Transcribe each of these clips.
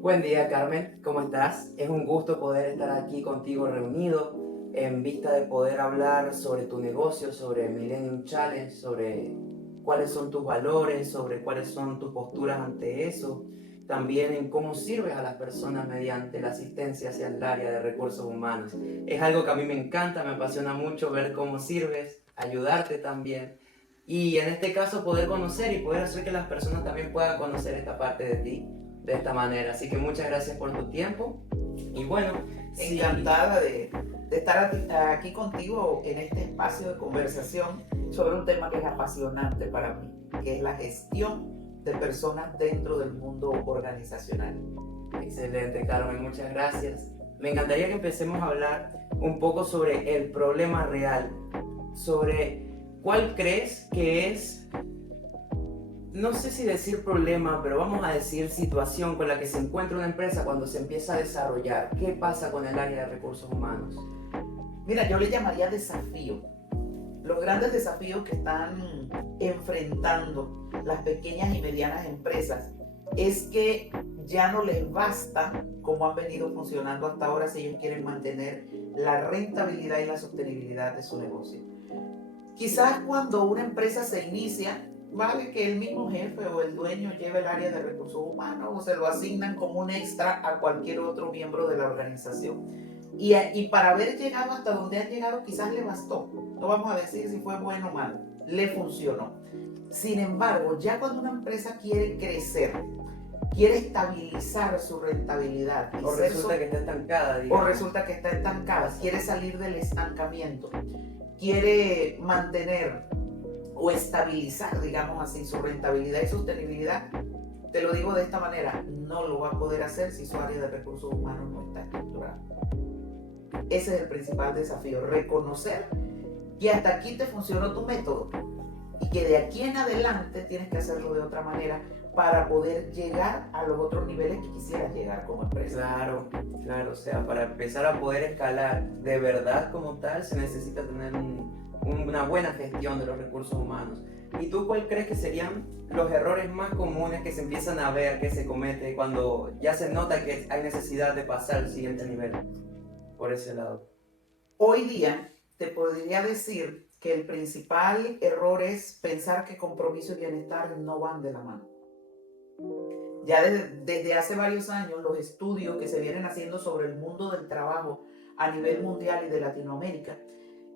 Buen día, Carmen, ¿cómo estás? Es un gusto poder estar aquí contigo reunido en vista de poder hablar sobre tu negocio, sobre Millennium Challenge, sobre cuáles son tus valores, sobre cuáles son tus posturas ante eso, también en cómo sirves a las personas mediante la asistencia hacia el área de recursos humanos. Es algo que a mí me encanta, me apasiona mucho ver cómo sirves, ayudarte también. Y en este caso poder conocer y poder hacer que las personas también puedan conocer esta parte de ti de esta manera. Así que muchas gracias por tu tiempo. Y bueno, sí. Encantada de estar aquí contigo en este espacio de conversación sobre un tema que es apasionante para mí, que es la gestión de personas dentro del mundo organizacional. Excelente, Carmen, muchas gracias. Me encantaría que empecemos a hablar un poco sobre el problema real, sobre cuál crees que es, no sé si decir problema, pero vamos a decir situación con la que se encuentra una empresa cuando se empieza a desarrollar. ¿Qué pasa con el área de recursos humanos? Mira, yo le llamaría desafío. Los grandes desafíos que están enfrentando las pequeñas y medianas empresas es que ya no les basta como han venido funcionando hasta ahora si ellos quieren mantener la rentabilidad y la sostenibilidad de su negocio. Quizás cuando una empresa se inicia, vale que el mismo jefe o el dueño lleve el área de recursos humanos o se lo asignan como un extra a cualquier otro miembro de la organización. Y para haber llegado hasta donde han llegado quizás le bastó. No vamos a decir si fue bueno o malo, le funcionó. Sin embargo, ya cuando una empresa quiere crecer, quiere estabilizar su rentabilidad O resulta que está estancada, digamos. o resulta que está estancada, quiere salir del estancamiento, quiere mantener o estabilizar, digamos así, su rentabilidad y sostenibilidad, te lo digo de esta manera, no lo va a poder hacer si su área de recursos humanos no está estructurada. Ese es el principal desafío, reconocer que hasta aquí te funcionó tu método y que de aquí en adelante tienes que hacerlo de otra manera para poder llegar a los otros niveles que quisieras llegar como empresa. Claro, claro, o sea, para empezar a poder escalar de verdad como tal se necesita tener una buena gestión de los recursos humanos. ¿Y tú cuál crees que serían los errores más comunes que se empiezan a ver que se comete cuando ya se nota que hay necesidad de pasar al siguiente nivel? Por ese lado. Hoy día te podría decir que el principal error es pensar que compromiso y bienestar no van de la mano. Ya desde hace varios años los estudios que se vienen haciendo sobre el mundo del trabajo a nivel mundial y de Latinoamérica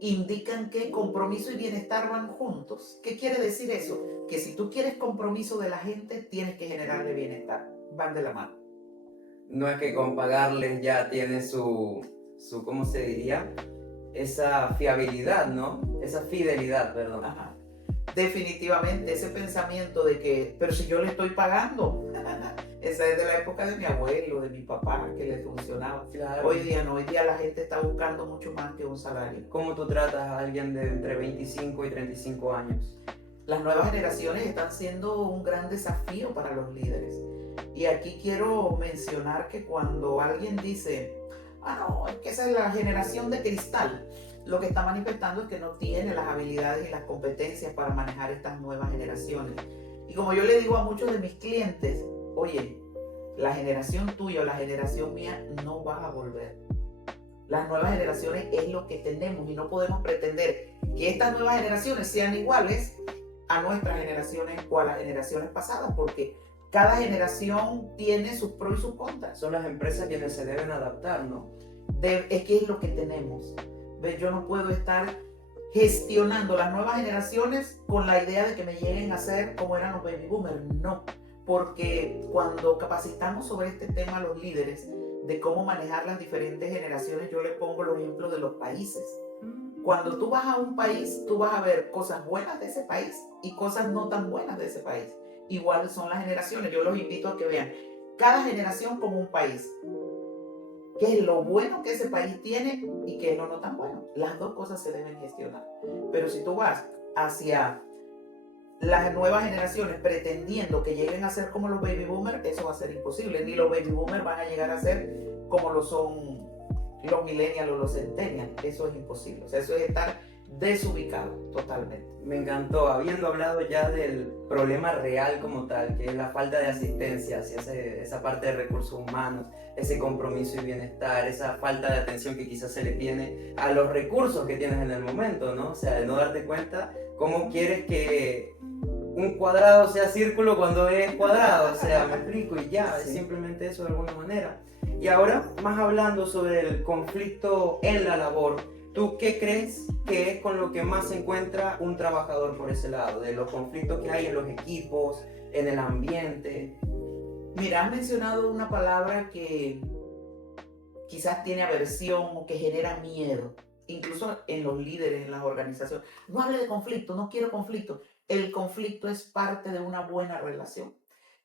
indican que compromiso y bienestar van juntos. ¿Qué quiere decir eso? Que si tú quieres compromiso de la gente, tienes que generarle bienestar. Van de la mano. No es que con pagarles ya tiene ¿cómo se diría? Esa fiabilidad, ¿no? Esa fidelidad, perdón. Ajá. Definitivamente ese pensamiento de que, pero si yo le estoy pagando, esa es de la época de mi abuelo, de mi papá, que le funcionaba. Claro. Hoy día no, hoy día la gente está buscando mucho más que un salario. ¿Cómo tú tratas a alguien de entre 25 y 35 años? Las nuevas generaciones están siendo un gran desafío para los líderes. Y aquí quiero mencionar que cuando alguien dice, no, es que esa es la generación de cristal, lo que está manifestando es que no tiene las habilidades y las competencias para manejar estas nuevas generaciones. Y como yo le digo a muchos de mis clientes, oye, la generación tuya o la generación mía no va a volver. Las nuevas generaciones es lo que tenemos y no podemos pretender que estas nuevas generaciones sean iguales a nuestras generaciones o a las generaciones pasadas, porque cada generación tiene sus pros y sus contras. Son las empresas quienes se deben adaptar, ¿no? Es que es lo que tenemos. Yo no puedo estar gestionando las nuevas generaciones con la idea de que me lleguen a ser como eran los baby boomers. No, porque cuando capacitamos sobre este tema a los líderes de cómo manejar las diferentes generaciones, yo les pongo los ejemplos de los países. Cuando tú vas a un país, tú vas a ver cosas buenas de ese país y cosas no tan buenas de ese país. Igual son las generaciones. Yo los invito a que vean cada generación como un país. ¿Qué es lo bueno que ese país tiene y qué es lo no tan bueno? Las dos cosas se deben gestionar. Pero si tú vas hacia las nuevas generaciones pretendiendo que lleguen a ser como los baby boomers, eso va a ser imposible. Ni los baby boomers van a llegar a ser como lo son los millennials o los centennials. Eso es imposible. O sea, eso es estar desubicado totalmente. Me encantó, habiendo hablado ya del problema real como tal, que es la falta de asistencia hacia esa parte de recursos humanos, ese compromiso y bienestar, esa falta de atención que quizás se le tiene a los recursos que tienes en el momento, ¿no? O sea, de no darte cuenta cómo quieres que un cuadrado sea círculo cuando es cuadrado, o sea, me explico y ya, es simplemente eso de alguna manera. Y ahora, más hablando sobre el conflicto en la labor, ¿tú qué crees que es con lo que más se encuentra un trabajador por ese lado? De los conflictos que hay en los equipos, en el ambiente. Mira, has mencionado una palabra que quizás tiene aversión o que genera miedo, incluso en los líderes, en las organizaciones. No hable de conflicto, no quiero conflicto. El conflicto es parte de una buena relación.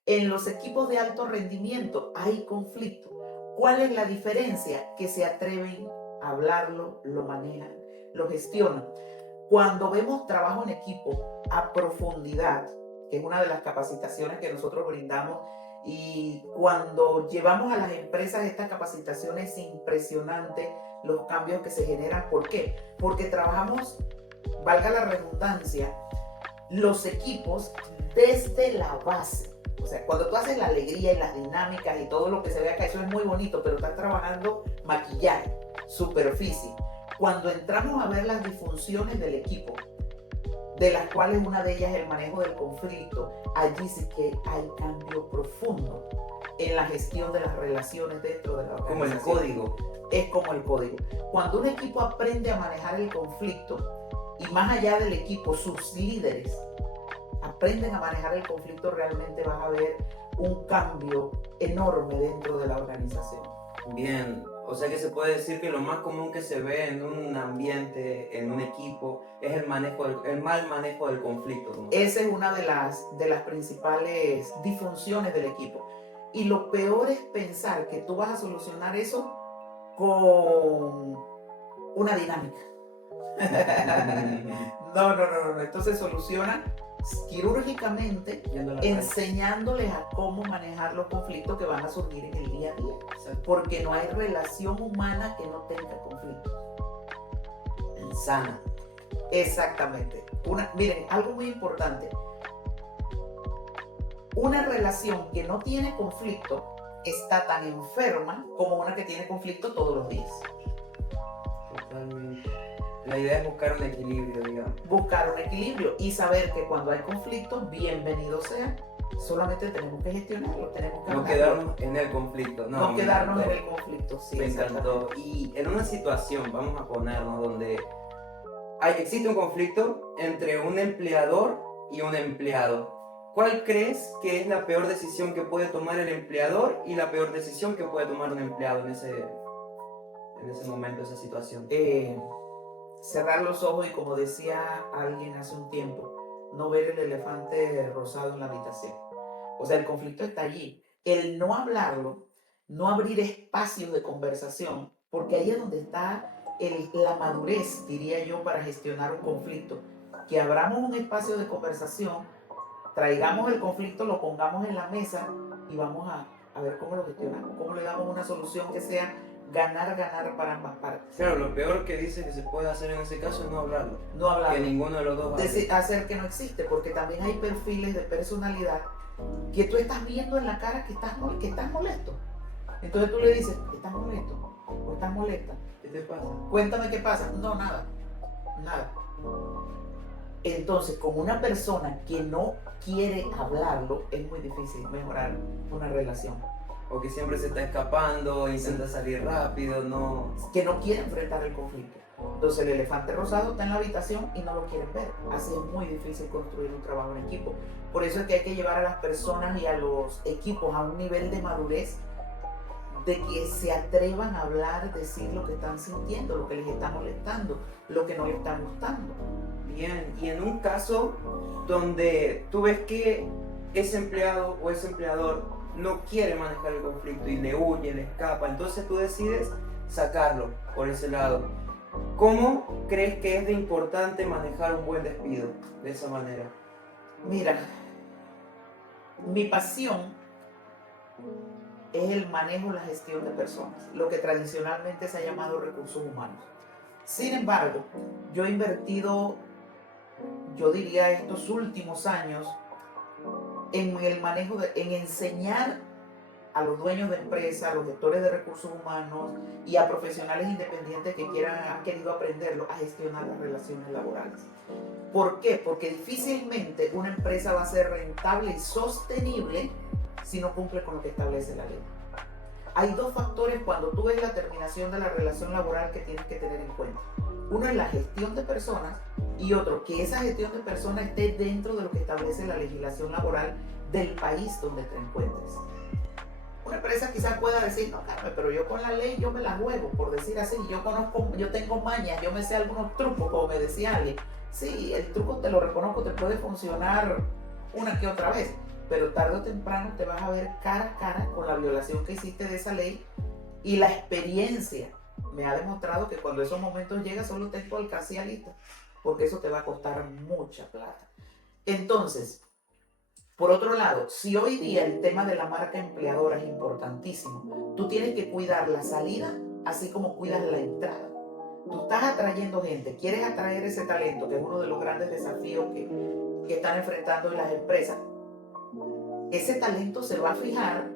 En los equipos de alto rendimiento hay conflicto. ¿Cuál es la diferencia? Que se atreven a hablarlo, lo manejan, lo gestionan. Cuando vemos trabajo en equipo a profundidad, que es una de las capacitaciones que nosotros brindamos, y cuando llevamos a las empresas estas capacitaciones, es impresionante los cambios que se generan. ¿Por qué? Porque trabajamos, valga la redundancia, los equipos desde la base. O sea, cuando tú haces la alegría y las dinámicas y todo lo que se ve acá, eso es muy bonito, pero estás trabajando maquillaje, superficie. Cuando entramos a ver las disfunciones del equipo, de las cuales una de ellas es el manejo del conflicto, allí sí que hay cambio profundo en la gestión de las relaciones dentro de la organización. Como el código. Es como el código. Cuando un equipo aprende a manejar el conflicto, y más allá del equipo, sus líderes aprenden a manejar el conflicto, realmente vas a ver un cambio enorme dentro de la organización. Bien, o sea que se puede decir que lo más común que se ve en un ambiente, en un equipo, es el mal manejo del conflicto. ¿No? Esa es una de las principales disfunciones del equipo. Y lo peor es pensar que tú vas a solucionar eso con una dinámica. No. Esto se soluciona quirúrgicamente, enseñándoles a cómo manejar los conflictos que van a surgir en el día a día. Porque no hay relación humana que no tenga conflictos. Sana. Exactamente. Miren, algo muy importante. Una relación que no tiene conflicto está tan enferma como una que tiene conflicto todos los días. Totalmente. La idea es buscar un equilibrio, digamos. Buscar un equilibrio y saber que cuando hay conflicto, bienvenido sea. Solamente tenemos que gestionarlo, tenemos que no quedarnos en el conflicto. No quedarnos en el conflicto, sí. Me encantó. Y en una situación, vamos a ponernos donde existe un conflicto entre un empleador y un empleado. ¿Cuál crees que es la peor decisión que puede tomar el empleador y la peor decisión que puede tomar un empleado en ese momento, esa situación? Cerrar los ojos y, como decía alguien hace un tiempo, no ver el elefante rosado en la habitación. O sea, el conflicto está allí. El no hablarlo, no abrir espacios de conversación, porque ahí es donde está la madurez, diría yo, para gestionar un conflicto. Que abramos un espacio de conversación, traigamos el conflicto, lo pongamos en la mesa y vamos a ver cómo lo gestionamos, cómo le damos una solución que sea ganar para ambas partes. Claro, lo peor que dice que se puede hacer en ese caso es no hablarlo. No hablarlo. Que ninguno de los dos hacer que no existe, porque también hay perfiles de personalidad que tú estás viendo en la cara que estás molesto. Entonces tú le dices, ¿estás molesto? ¿O estás molesta? ¿Qué te pasa? Cuéntame qué pasa. No, nada. Entonces, con una persona que no quiere hablarlo, es muy difícil mejorar una relación. O que siempre se está escapando, intenta salir rápido, no... Que no quiere enfrentar el conflicto. Entonces el elefante rosado está en la habitación y no lo quieren ver. Así es muy difícil construir un trabajo en equipo. Por eso es que hay que llevar a las personas y a los equipos a un nivel de madurez de que se atrevan a hablar, decir lo que están sintiendo, lo que les está molestando, lo que no les está gustando. Bien, y en un caso donde tú ves que ese empleado o ese empleador no quiere manejar el conflicto y le huye, le escapa, entonces tú decides sacarlo por ese lado. ¿Cómo crees que es de importante manejar un buen despido de esa manera? Mira, mi pasión es el manejo y la gestión de personas, lo que tradicionalmente se ha llamado recursos humanos. Sin embargo, yo he invertido, yo diría estos últimos años, en el manejo en enseñar a los dueños de empresas, a los gestores de recursos humanos y a profesionales independientes que han querido aprenderlo a gestionar las relaciones laborales. ¿Por qué? Porque difícilmente una empresa va a ser rentable y sostenible si no cumple con lo que establece la ley. Hay dos factores cuando tú ves la terminación de la relación laboral que tienes que tener en cuenta. Uno es la gestión de personas y otro, que esa gestión de personas esté dentro de lo que establece la legislación laboral del país donde te encuentres. Una empresa quizás pueda decir, no, Carmen, pero yo con la ley yo me la juego, por decir así, yo tengo mañas, yo me sé algunos trucos, como me decía alguien. Sí, el truco te lo reconozco, te puede funcionar una que otra vez, pero tarde o temprano te vas a ver cara a cara con la violación que hiciste de esa ley, y la experiencia me ha demostrado que cuando esos momentos llegan solo ten tu alcancía lista, porque eso te va a costar mucha plata. Entonces, por otro lado, si hoy día el tema de la marca empleadora es importantísimo, tú tienes que cuidar la salida así como cuidas la entrada. Tú estás atrayendo gente, quieres atraer ese talento, que es uno de los grandes desafíos que están enfrentando las empresas. Ese talento se va a fijar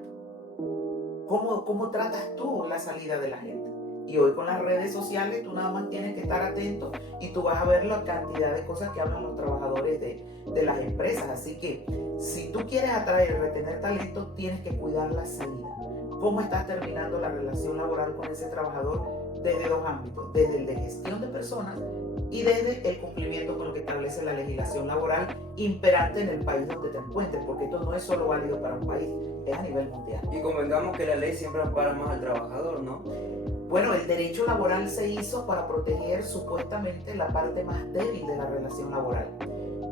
cómo tratas tú la salida de la gente. Y hoy con las redes sociales tú nada más tienes que estar atento y tú vas a ver la cantidad de cosas que hablan los trabajadores de las empresas. Así que si tú quieres atraer y retener talento, tienes que cuidar la salida. ¿Cómo estás terminando la relación laboral con ese trabajador? Desde dos ámbitos, desde el de gestión de personas y desde el cumplimiento con lo que establece la legislación laboral imperante en el país donde te encuentres, porque esto no es solo válido para un país, es a nivel mundial. Y convengamos que la ley siempre ampara más al trabajador, ¿no? Bueno, el derecho laboral se hizo para proteger supuestamente la parte más débil de la relación laboral.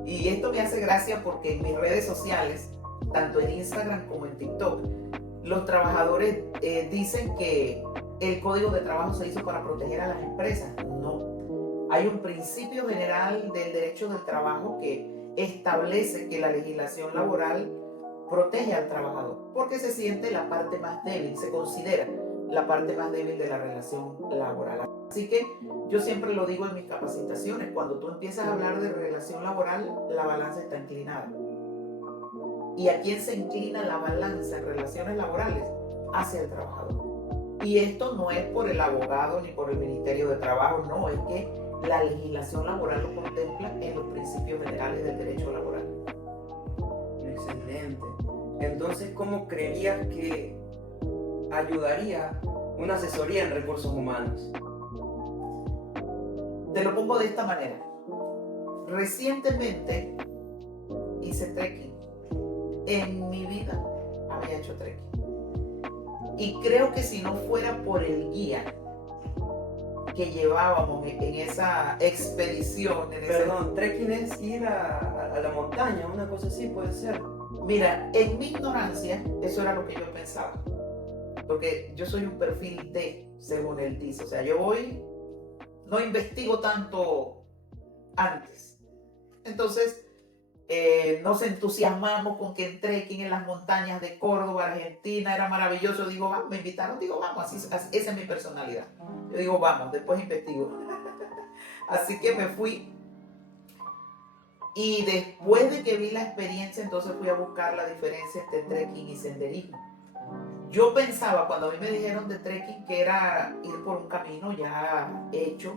Y esto me hace gracia porque en mis redes sociales, tanto en Instagram como en TikTok, los trabajadores dicen que el Código de Trabajo se hizo para proteger a las empresas. No. Hay un principio general del derecho del trabajo que establece que la legislación laboral protege al trabajador porque se siente la parte más débil, se considera la parte más débil de la relación laboral. Así que yo siempre lo digo en mis capacitaciones, cuando tú empiezas a hablar de relación laboral, la balanza está inclinada. ¿Y a quién se inclina la balanza en relaciones laborales? Hacia el trabajador. Y esto no es por el abogado ni por el Ministerio de Trabajo, no, es que la legislación laboral lo contempla en los principios generales del derecho laboral. Excelente. Entonces, ¿cómo creerías que ayudaría una asesoría en recursos humanos? Te lo pongo de esta manera. Recientemente hice trekking. En mi vida había hecho trekking. Y creo que si no fuera por el guía que llevábamos en esa expedición... Trekking es ir a la montaña, una cosa así puede ser. Mira, en mi ignorancia, eso era lo que yo pensaba. Porque yo soy un perfil D, según él dice. O sea, yo no investigo tanto antes. Entonces, nos entusiasmamos con que en trekking en las montañas de Córdoba, Argentina, era maravilloso. Digo, vamos, me invitaron, digo, vamos, así, esa es mi personalidad. Yo digo, vamos, después investigo. Así que me fui. Y después de que vi la experiencia, entonces fui a buscar la diferencia entre trekking y senderismo. Yo pensaba, cuando a mí me dijeron de trekking, que era ir por un camino ya hecho,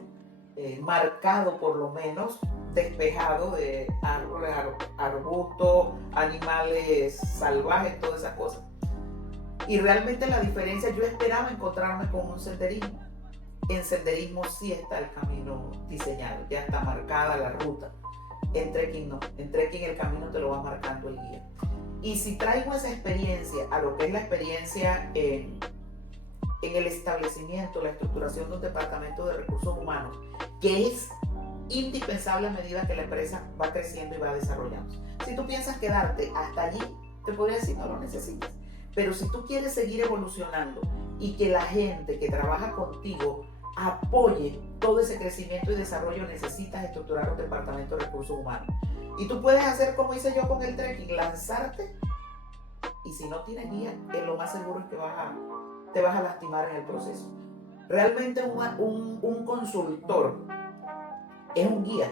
marcado por lo menos, despejado de árboles, arbustos, animales salvajes, todas esas cosas. Y realmente la diferencia, yo esperaba encontrarme con un senderismo. En senderismo sí está el camino diseñado, ya está marcada la ruta. En trekking no, en trekking el camino te lo va marcando el guía. Y si traigo esa experiencia a lo que es la experiencia en el establecimiento, la estructuración de un departamento de recursos humanos, que es indispensable a medida que la empresa va creciendo y va desarrollándose. Si tú piensas quedarte hasta allí, te podría decir no lo necesitas. Pero si tú quieres seguir evolucionando y que la gente que trabaja contigo apoye todo ese crecimiento y desarrollo, necesitas estructurar un departamento de recursos humanos. Y tú puedes hacer como hice yo con el trekking, lanzarte, y si no tienes guía, lo más seguro es que te vas a lastimar en el proceso. Realmente un consultor es un guía,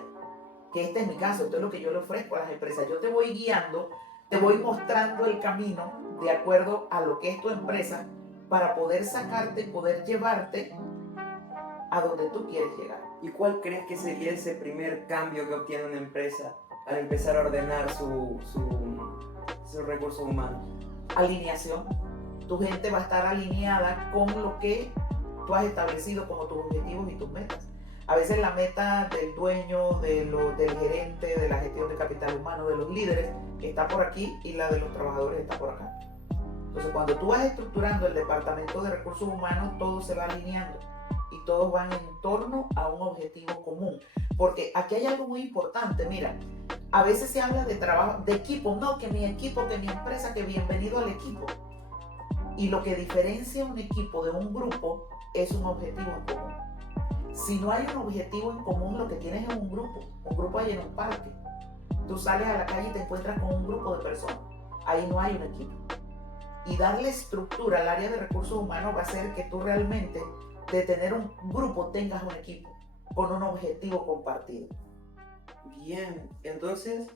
que este es mi caso, esto es lo que yo le ofrezco a las empresas. Yo te voy guiando, te voy mostrando el camino de acuerdo a lo que es tu empresa para poder sacarte y poder llevarte a donde tú quieres llegar. ¿Y cuál crees que sería ese primer cambio que obtiene una empresa al empezar a ordenar sus recursos humanos? Alineación. Tu gente va a estar alineada con lo que tú has establecido como tus objetivos y tus metas. A veces la meta del dueño, del gerente, de la gestión de capital humano, de los líderes, está por aquí y la de los trabajadores está por acá. Entonces, cuando tú vas estructurando el departamento de recursos humanos, todo se va alineando y todos van en torno a un objetivo común. Porque aquí hay algo muy importante, mira, a veces se habla de trabajo, de equipo, no, que mi equipo, que mi empresa, que bienvenido al equipo. Y lo que diferencia un equipo de un grupo es un objetivo en común. Si no hay un objetivo en común, lo que tienes es un grupo ahí en un parque. Tú sales a la calle y te encuentras con un grupo de personas. Ahí no hay un equipo. Y darle estructura al área de recursos humanos va a hacer que tú realmente, de tener un grupo, tengas un equipo con un objetivo compartido. Bien, entonces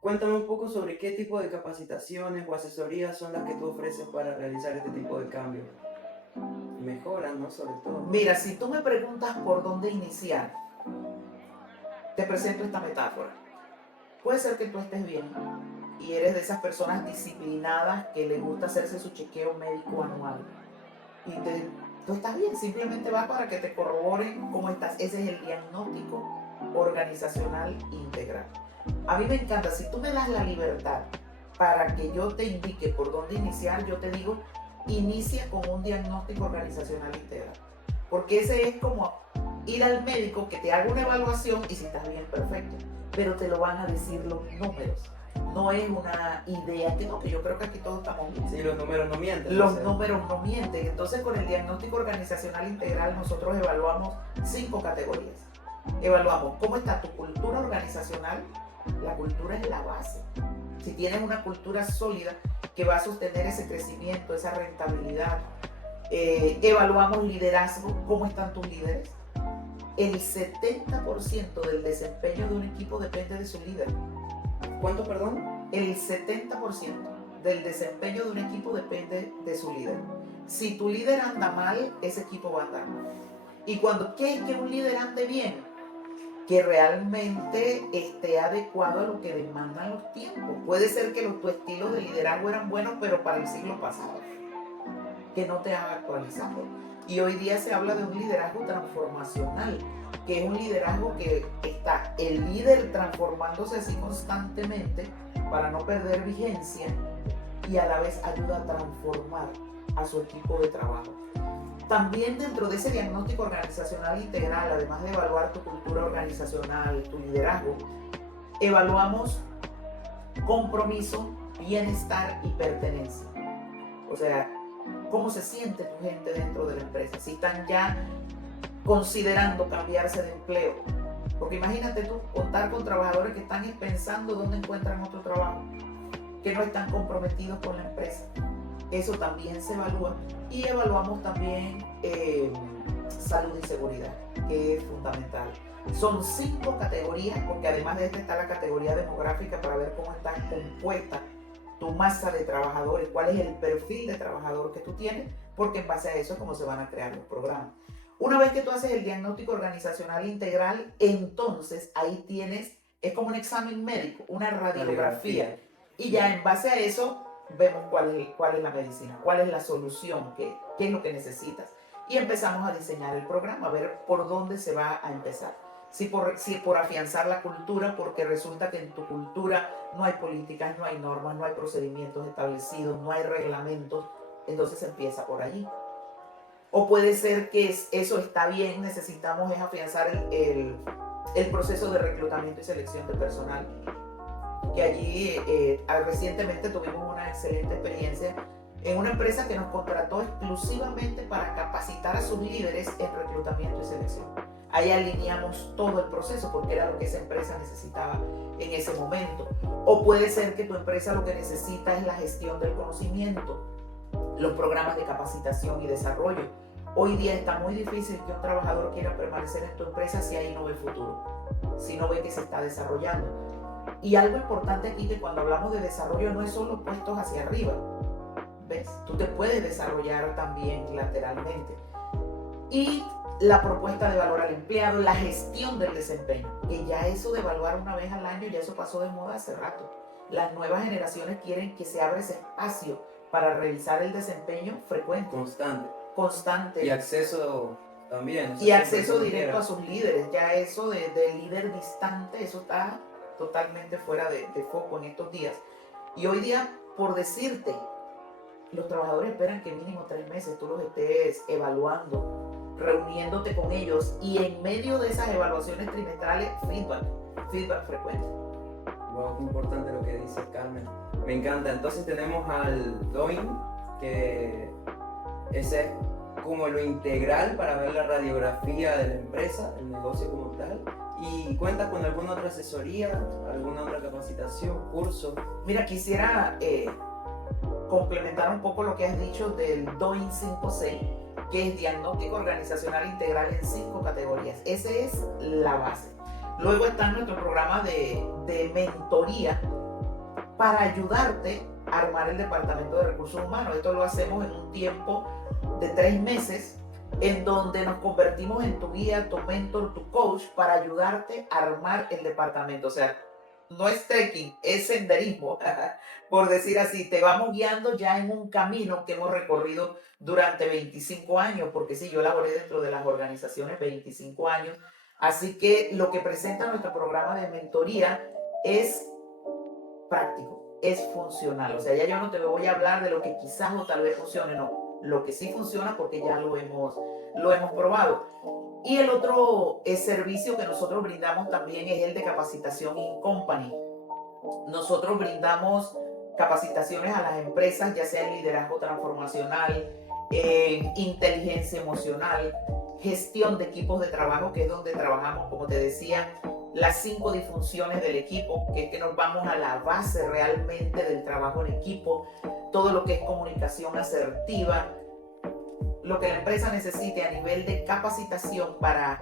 cuéntame un poco sobre qué tipo de capacitaciones o asesorías son las que tú ofreces para realizar este tipo de cambios. Mejoras, ¿no? Sobre todo. Mira, si tú me preguntas por dónde iniciar, te presento esta metáfora. Puede ser que tú estés bien y eres de esas personas disciplinadas que les gusta hacerse su chequeo médico anual. Y tú estás bien, simplemente vas para que te corroboren cómo estás. Ese es el diagnóstico organizacional integral. A mí me encanta, si tú me das la libertad para que yo te indique por dónde iniciar, yo te digo, inicia con un diagnóstico organizacional integral. Porque ese es como ir al médico que te haga una evaluación y si estás bien, perfecto. Pero te lo van a decir los números. No es una idea que no, que yo creo que aquí todos estamos bien. Sí, los números no mienten. Los números no mienten. Entonces, con el diagnóstico organizacional integral, nosotros evaluamos 5 categorías. Evaluamos cómo está tu cultura organizacional. La cultura es la base. Si tienes una cultura sólida que va a sostener ese crecimiento, esa rentabilidad. Evaluamos liderazgo, cómo están tus líderes. El 70% del desempeño de un equipo depende de su líder. ¿Cuánto, perdón? El 70% del desempeño de un equipo depende de su líder. Si tu líder anda mal, ese equipo va a andar mal. Y ¿qué es que un líder ande bien? Que realmente esté adecuado a lo que demandan los tiempos. Puede ser que tu estilo de liderazgo eran buenos, pero para el siglo pasado, que no te has actualizado. Y hoy día se habla de un liderazgo transformacional, que es un liderazgo que está el líder transformándose así constantemente para no perder vigencia y a la vez ayuda a transformar a su equipo de trabajo. También dentro de ese diagnóstico organizacional integral, además de evaluar tu cultura organizacional, tu liderazgo, evaluamos compromiso, bienestar y pertenencia. O sea, cómo se siente tu gente dentro de la empresa, si están ya considerando cambiarse de empleo. Porque imagínate tú, contar con trabajadores que están pensando dónde encuentran otro trabajo, que no están comprometidos con la empresa. Eso también se evalúa. Y evaluamos también salud y seguridad, que es fundamental. Son 5 categorías, porque además de esta está la categoría demográfica para ver cómo está compuesta tu masa de trabajadores, cuál es el perfil de trabajador que tú tienes, porque en base a eso es como se van a crear los programas. Una vez que tú haces el diagnóstico organizacional integral, entonces ahí tienes, es como un examen médico, una radiografía. Y ya en base a eso vemos cuál es la medicina, cuál es la solución, qué es lo que necesitas. Y empezamos a diseñar el programa, a ver por dónde se va a empezar. Si por afianzar la cultura, porque resulta que en tu cultura no hay políticas, no hay normas, no hay procedimientos establecidos, no hay reglamentos, entonces empieza por allí. O puede ser que eso está bien, necesitamos es afianzar el proceso de reclutamiento y selección de personal. Que allí recientemente tuvimos una excelente experiencia en una empresa que nos contrató exclusivamente para capacitar a sus líderes en reclutamiento y selección. Ahí alineamos todo el proceso porque era lo que esa empresa necesitaba en ese momento. O puede ser que tu empresa lo que necesita es la gestión del conocimiento, los programas de capacitación y desarrollo, Hoy día está muy difícil que un trabajador quiera permanecer en tu empresa si ahí no ve futuro, si no ve que se está desarrollando. Y algo importante aquí, que cuando hablamos de desarrollo no es solo puestos hacia arriba, ¿ves? Tú te puedes desarrollar también lateralmente. Y la propuesta de valor al empleado, la gestión del desempeño, que ya eso de evaluar una vez al año, ya eso pasó de moda hace rato. Las nuevas generaciones quieren que se abra ese espacio para revisar el desempeño frecuente. Constante. Y acceso también. Y acceso directo a sus líderes. Ya eso de líder distante, eso está totalmente fuera de foco en estos días. Y hoy día, por decirte, los trabajadores esperan que mínimo 3 meses tú los estés evaluando, reuniéndote con ellos, y en medio de esas evaluaciones trimestrales, feedback frecuente. Wow, qué importante lo que dice Carmen. Me encanta. Entonces tenemos al DOIN, que ese es como lo integral para ver la radiografía de la empresa, el negocio como tal. ¿Y cuenta con alguna otra asesoría, alguna otra capacitación, curso? Mira, quisiera complementar un poco lo que has dicho del DOIN 5.6, que es Diagnóstico Organizacional Integral en 5 categorías. Esa es la base. Luego está nuestro programa de mentoría para ayudarte a armar el Departamento de Recursos Humanos. Esto lo hacemos en un tiempo de 3 meses, en donde nos convertimos en tu guía, tu mentor, tu coach, para ayudarte a armar el departamento. O sea, no es trekking, es senderismo, por decir así. Te vamos guiando ya en un camino que hemos recorrido durante 25 años, porque sí, yo laboré dentro de las organizaciones 25 años. Así que lo que presenta nuestro programa de mentoría es práctico, es funcional. O sea, ya yo no te voy a hablar de lo que quizás o tal vez funcione, no. Lo que sí funciona, porque ya lo hemos probado. Y el otro servicio que nosotros brindamos también es el de capacitación in company. Nosotros brindamos capacitaciones a las empresas, ya sea en liderazgo transformacional, en inteligencia emocional, gestión de equipos de trabajo, que es donde trabajamos, como te decía, las 5 disfunciones del equipo, que es que nos vamos a la base realmente del trabajo en equipo, todo lo que es comunicación asertiva, lo que la empresa necesite a nivel de capacitación para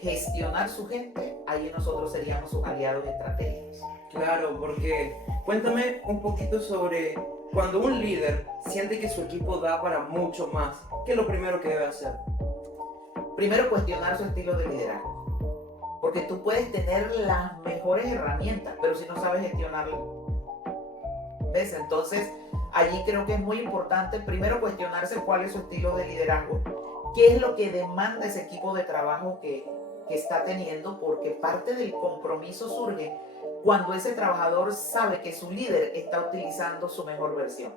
gestionar su gente. Ahí nosotros seríamos sus aliados estratégicos. Claro, porque cuéntame un poquito sobre cuando un líder siente que su equipo da para mucho más, ¿qué es lo primero que debe hacer? Primero, cuestionar su estilo de liderazgo, porque tú puedes tener las mejores herramientas, pero si no sabes gestionarlo, ¿ves? Entonces, allí creo que es muy importante primero cuestionarse cuál es su estilo de liderazgo, qué es lo que demanda ese equipo de trabajo que está teniendo, porque parte del compromiso surge cuando ese trabajador sabe que su líder está utilizando su mejor versión.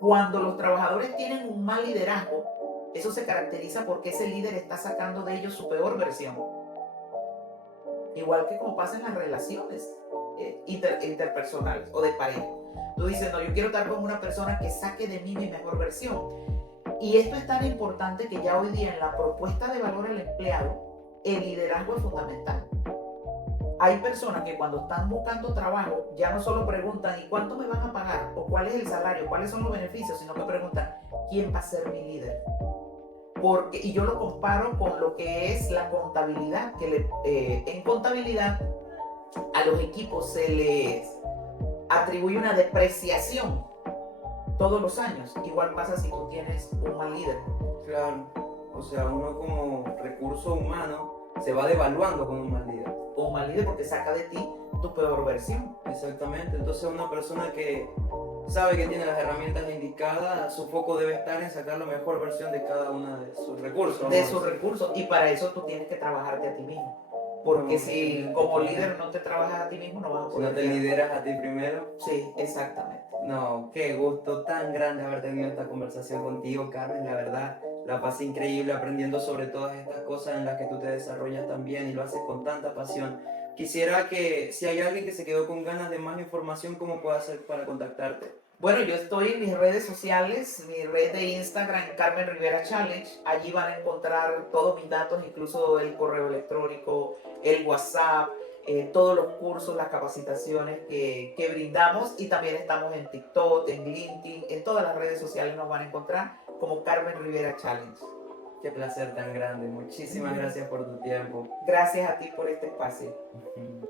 Cuando los trabajadores tienen un mal liderazgo, eso se caracteriza porque ese líder está sacando de ellos su peor versión. Igual que como pasa en las relaciones interpersonales o de pareja. Tú dices, no, yo quiero estar con una persona que saque de mí mi mejor versión. Y esto es tan importante que ya hoy día en la propuesta de valor al empleado, el liderazgo es fundamental. Hay personas que cuando están buscando trabajo ya no solo preguntan ¿y cuánto me van a pagar? O cuál es el salario, cuáles son los beneficios, sino que preguntan ¿quién va a ser mi líder? Y yo lo comparo con lo que es la contabilidad, que en contabilidad a los equipos se les atribuye una depreciación todos los años. Igual pasa si tú tienes un mal líder. Claro, o sea, uno como recurso humano se va devaluando con un mal líder. Un mal líder porque saca de ti tu peor versión. Exactamente, entonces una persona que sabe que tiene las herramientas indicadas, su foco debe estar en sacar la mejor versión de cada uno de sus recursos. De sus recursos, y para eso tú tienes que trabajarte a ti mismo. Porque si como líder no te trabajas a ti mismo, no vas a poder. Si no te lideras a ti primero. Sí, exactamente. No, qué gusto tan grande haber tenido esta conversación contigo, Carmen. La verdad, la pasé increíble aprendiendo sobre todas estas cosas en las que tú te desarrollas también y lo haces con tanta pasión. Quisiera que, si hay alguien que se quedó con ganas de más información, ¿cómo puedo hacer para contactarte? Bueno, yo estoy en mis redes sociales, mi red de Instagram, Carmen Rivera Challenge. Allí van a encontrar todos mis datos, incluso el correo electrónico, el WhatsApp, todos los cursos, las capacitaciones que brindamos. Y también estamos en TikTok, en LinkedIn, en todas las redes sociales nos van a encontrar como Carmen Rivera Challenge. Qué placer tan grande. Muchísimas gracias por tu tiempo. Gracias a ti por este espacio.